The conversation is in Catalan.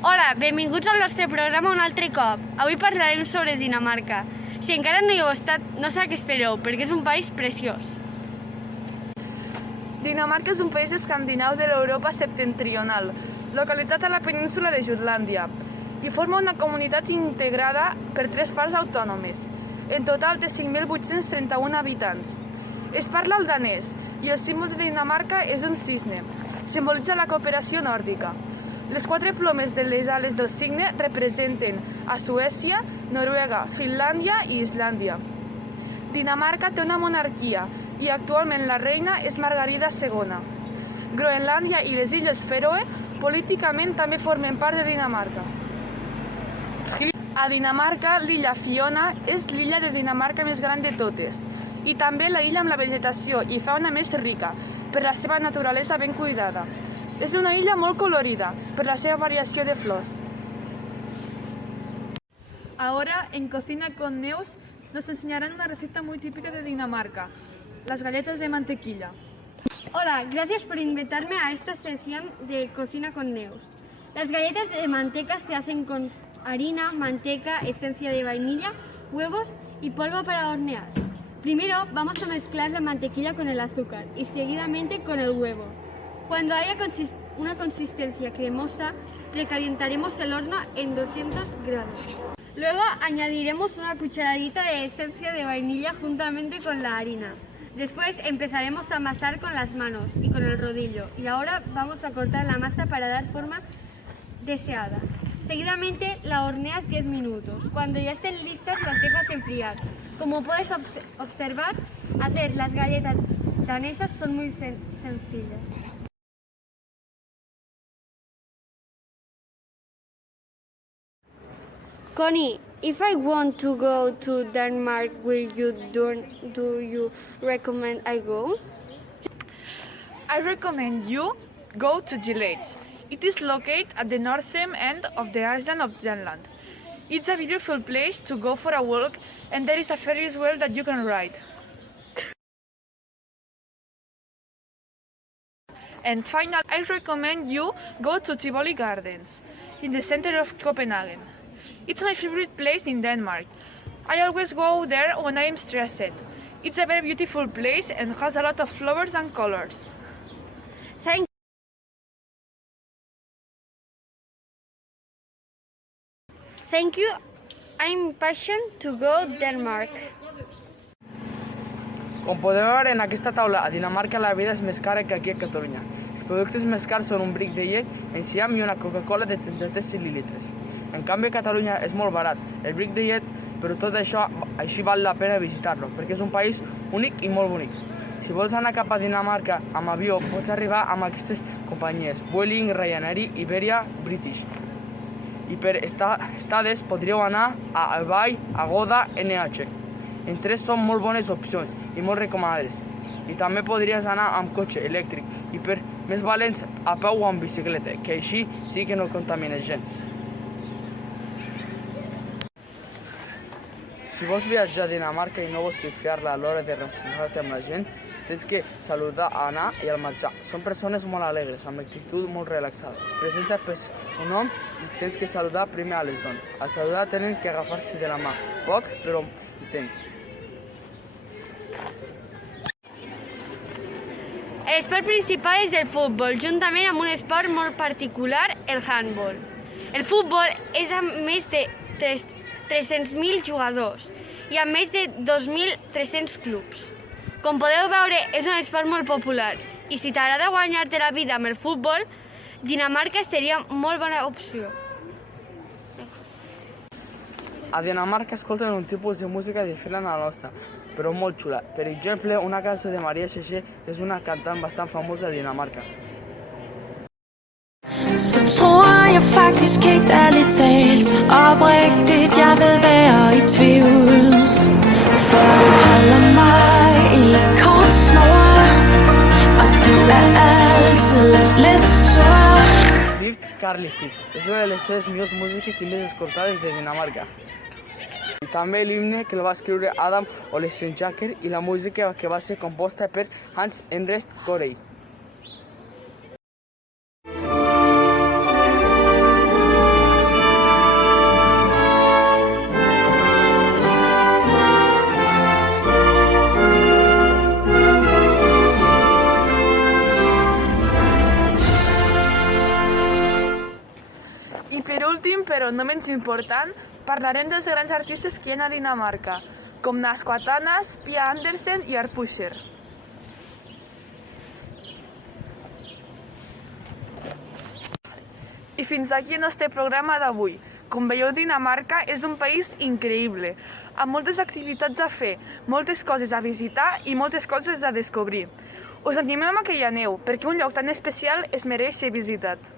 Hola, benvinguts al nostre programa un altre cop. Avui parlarem sobre Dinamarca. Si encara no hi heu estat, no sé què espereu, perquè és un país preciós. Dinamarca és un país escandinau de l'Europa septentrional, localitzat a la península de Jutlàndia, i forma una comunitat integrada per 3 parts autònomes. En total té 5.831 habitants. Es parla el danès, i el símbol de Dinamarca és un cisne. Simbolitza la cooperació nòrdica. Les 4 plomes de les ales del cigne representen a Suècia, Noruega, Finlàndia i Islàndia. Dinamarca té una monarquia i actualment la reina és Margarida II. Groenlàndia i les illes Fèroe políticament també formen part de Dinamarca. A Dinamarca, l'illa Fiona és l'illa de Dinamarca més gran de totes i també la illa amb la vegetació i fauna més rica per la seva naturalesa ben cuidada. És una illa molt colorida per la seva variació de flors. Ahora, en Cocina con Neus, nos enseñarán una receta muy típica de Dinamarca, las galletas de mantequilla. Hola, gracias por invitarme a esta sección de Cocina con Neus. Las galletas de manteca se hacen con harina, manteca, esencia de vainilla, huevos y polvo para hornear. Primero vamos a mezclar la mantequilla con el azúcar y seguidamente con el huevo. Cuando haya una consistencia cremosa, precalentaremos el horno en 200 grados. Luego añadiremos una cucharadita de esencia de vainilla juntamente con la harina. Después empezaremos a amasar con las manos y con el rodillo. Y ahora vamos a cortar la masa para dar forma deseada. Seguidamente la horneas 10 minutos. Cuando ya estén listas las dejas enfriar. Como puedes observar, hacer las galletas danesas son muy sencillas. Connie, if I want to go to Denmark, do you recommend I go? I recommend you go to Gillette. It is located at the northern end of the island of Jutland. It's a beautiful place to go for a walk, and there is a Ferris wheel that you can ride. And finally, I recommend you go to Tivoli Gardens, in the center of Copenhagen. It's my favorite place in Denmark. I always go there when I am stressed. It's a very beautiful place and has a lot of flowers and colors. Thank you. I'm passionate to go Denmark. Com podeu veure en aquesta taula, a Dinamarca la vida és més cara que aquí a Catalunya. Els productes més cars són un bric de llet, enciam i una Coca-Cola de 33 cililitres. En canvi, a Catalunya és molt barat el bric de llet, però tot això així val la pena visitar-lo, perquè és un país únic i molt bonic. Si vols anar cap a Dinamarca amb avió, pots arribar amb aquestes companyies: Vueling, Ryanair, Iberia, British. I per estades podríeu anar a Albay, Agoda, NH. En tres són molt bones opcions i molt recomanades. I també podries anar amb cotxe elèctric i per més valents a peu o amb bicicleta, que així sí que no contamines gens. Si vols viatjar a Dinamarca i no vols pifiar-la a l'hora de relacionar-te amb la gent, tens que saludar a anar i al marxar. Són persones molt alegres, amb actitud molt relaxada. Es presenta per un nom i tens que saludar primer a les dones. Al saludar tenen que agafar-se de la mà. Poc, però intens. L'esport principal és el futbol, juntament amb un esport molt particular, el handball. El futbol és amb més de 300.000 jugadors i amb més de 2.300 clubs. Com podeu veure, és un esport molt popular i si t'agrada guanyar-te la vida amb el futbol, Dinamarca seria molt bona opció. A Dinamarca escolten un tipus de música diferent a la nostra, però molt xula. Per exemple, una cançó de Maria Xexé és una cantant bastant famosa a Dinamarca. Så tror jeg faktisk helt ærligt talt oprigtigt, jeg vil være i tvivl. For du holder mig i kort snor, og du altid lidt sår. Lift Carlistic és una de les seves millors músiques i més escoltades de Dinamarca. I també l'himne que el va escriure Adam Olesen-Jacker i la música que va ser composta per Hans Henrik Corey. però no menys important, parlarem dels grans artistes que hi ha a Dinamarca, com Nasquatanas, Pia Andersen i Art Pusher. I fins aquí el nostre programa d'avui. Com veieu, Dinamarca és un país increïble, amb moltes activitats a fer, moltes coses a visitar i moltes coses a descobrir. Us animem a que hi aneu, perquè un lloc tan especial es mereix ser visitat.